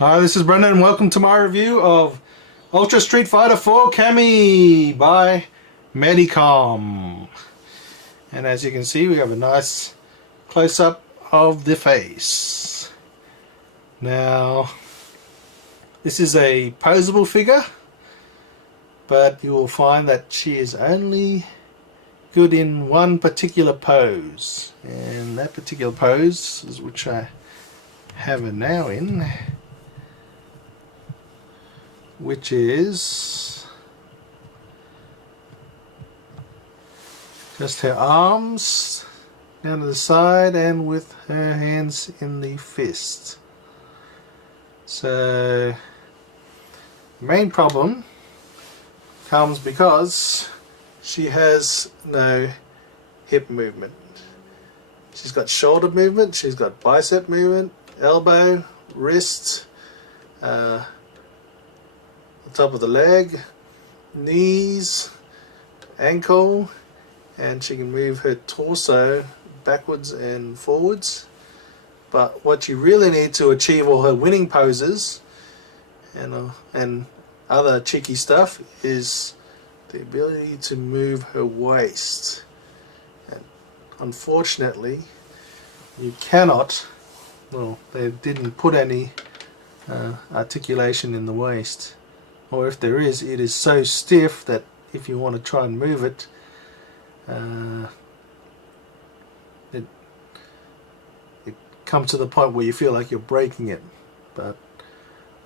Hi, this is Brendan and welcome to my review of Ultra Street Fighter 4 Cammy by Medicom. And as you can see, we have a nice close-up of the face. Now, this is a posable figure, but you will find that she is only good in one particular pose. And that particular pose is which I have her now in, which is just her arms down to the side and with her hands in the fist. So the main problem comes because she has no hip movement. She's got shoulder movement, she's got bicep movement, elbow, wrist, the top of the leg, knees, ankle, and she can move her torso backwards and forwards. But what you really need to achieve all her winning poses and other cheeky stuff is the ability to move her waist. And unfortunately, you cannot. Well, they didn't put any articulation in the waist, or if there is, it is so stiff that if you want to try and move it, it comes to the point where you feel like you're breaking it. But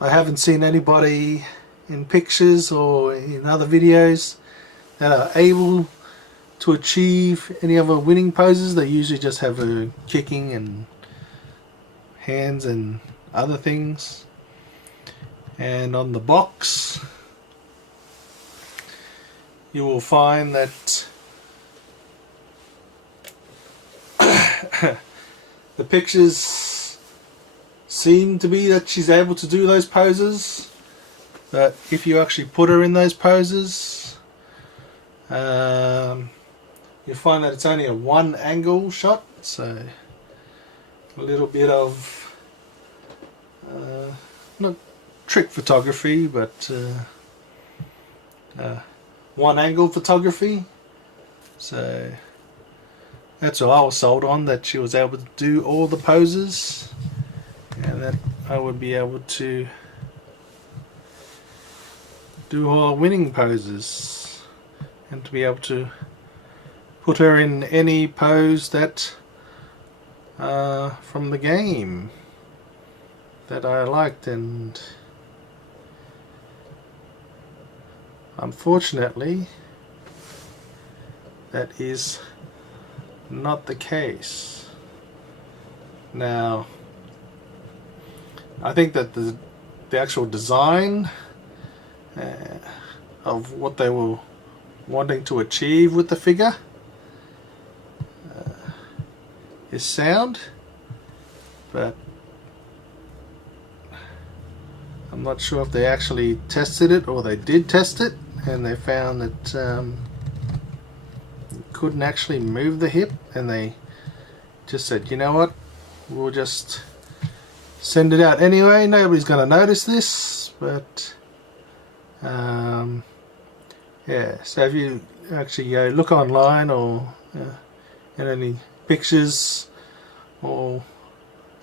I haven't seen anybody in pictures or in other videos that are able to achieve any of her winning poses. They usually just have her kicking and hands and other things. And on the box you will find that the pictures seem to be that she's able to do those poses, but if you actually put her in those poses, you find that it's only a one angle shot, so a little bit of not trick photography, but one angle photography. So that's what I was sold on, that she was able to do all the poses and that I would be able to do all winning poses and to be able to put her in any pose that from the game that I liked. And unfortunately that is not the case. Now I think that the actual design of what they were wanting to achieve with the figure is sound, but I'm not sure if they actually tested it, or they did test it and they found that you couldn't actually move the hip, and they just said, you know what, we'll just send it out anyway, nobody's going to notice this. But yeah, so if you actually go look online or in any pictures, or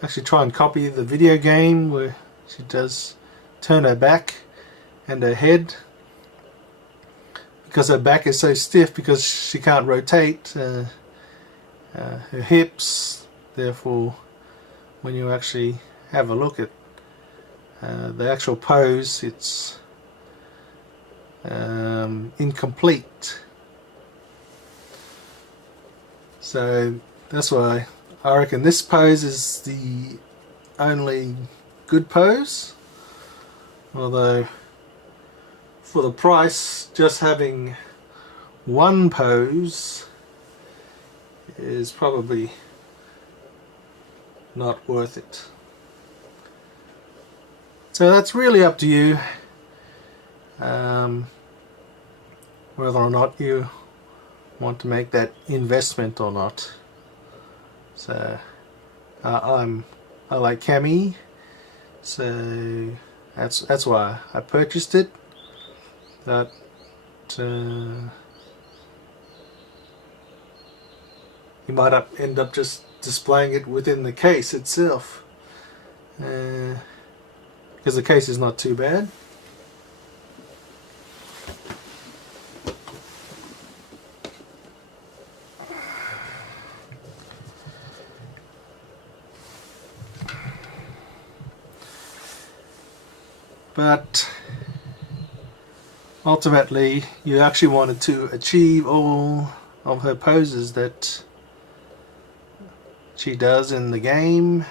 actually try and copy the video game where she does turn her back and her head, because her back is so stiff because she can't rotate her hips. Therefore, when you actually have a look at the actual pose, it's incomplete. So that's why I reckon this pose is the only good pose, although for the price, just having one pose is probably not worth it. So that's really up to you, whether or not you want to make that investment or not. So I like Cammy, So that's why I purchased it. That you might end up just displaying it within the case itself, because the case is not too bad. But ultimately, you actually wanted to achieve all of her poses that she does in the game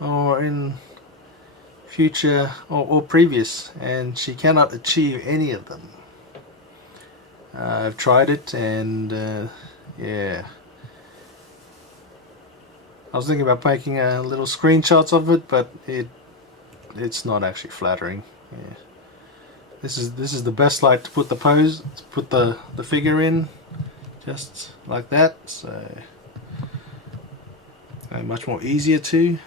or in future or previous, and she cannot achieve any of them. I've tried it, and yeah, I was thinking about making little screenshots of it, but it's not actually flattering. Yeah. This is the best light to put the pose, to put the figure in, just like that. So much more easier too.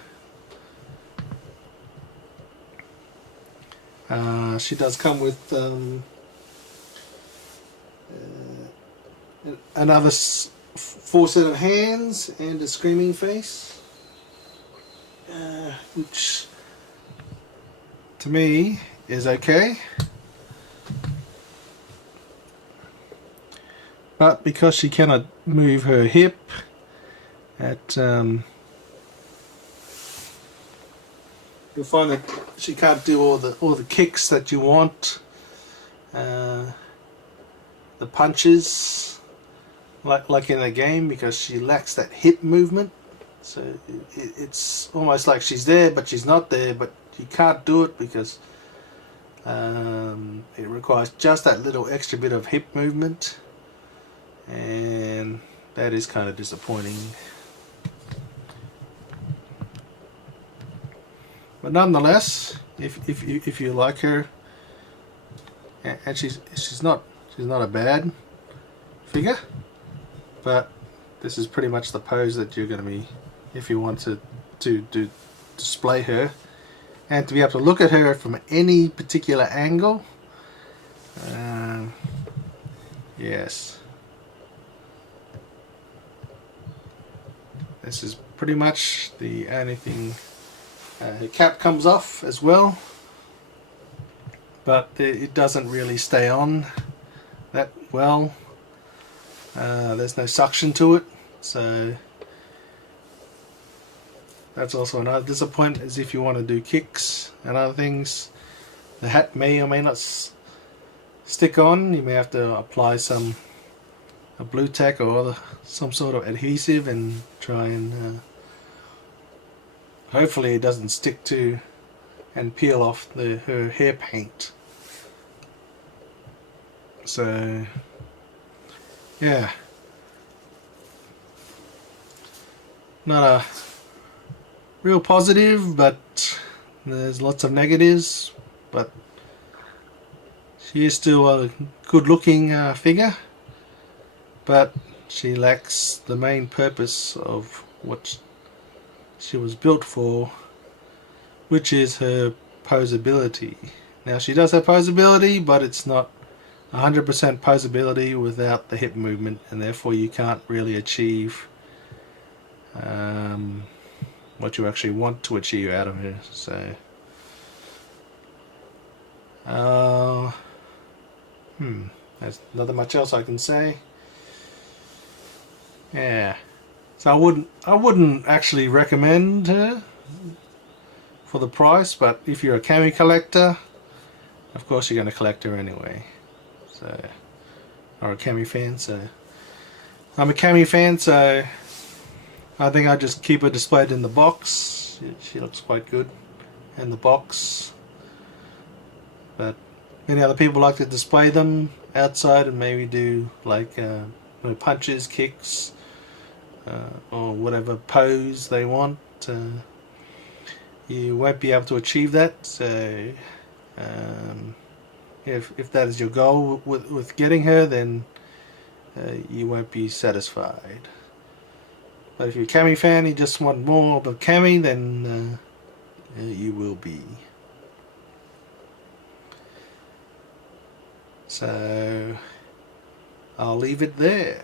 She does come with another 4 set of hands and a screaming face, which to me is okay. But because she cannot move her hip at you'll find that she can't do all the kicks that you want, the punches like in the game, because she lacks that hip movement. So it's almost like she's there but she's not there, but you can't do it because it requires just that little extra bit of hip movement, and that is kind of disappointing. But nonetheless, if you like her, and she's not a bad figure, but this is pretty much the pose that you're going to be, if you want to display her and to be able to look at her from any particular angle. Yes, this is pretty much the only thing. Her cap comes off as well, but it doesn't really stay on that well. There's no suction to it, so that's also another disappointment. Is if you want to do kicks and other things, the hat may or may not stick on. You may have to apply a blue tack or some sort of adhesive and try and hopefully it doesn't stick to and peel off her hair paint. So yeah, not a real positive, but there's lots of negatives. But she is still a good looking figure, but she lacks the main purpose of what she was built for, which is her posability. Now she does have posability, but it's not 100% posability without the hip movement, and therefore you can't really achieve what you actually want to achieve out of her. So there's not much else I can say. Yeah. So I wouldn't actually recommend her for the price, but if you're a Cammy collector, of course you're going to collect her anyway. So, or a Cammy fan. So I'm a Cammy fan, so I think I just keep her displayed in the box. She looks quite good in the box, but many other people like to display them outside and maybe do like punches, kicks, or whatever pose they want. You won't be able to achieve that. So if that is your goal with getting her, then you won't be satisfied. But if you're a Cammy fan, you just want more of a Cammy, then You will be. So I'll leave it there.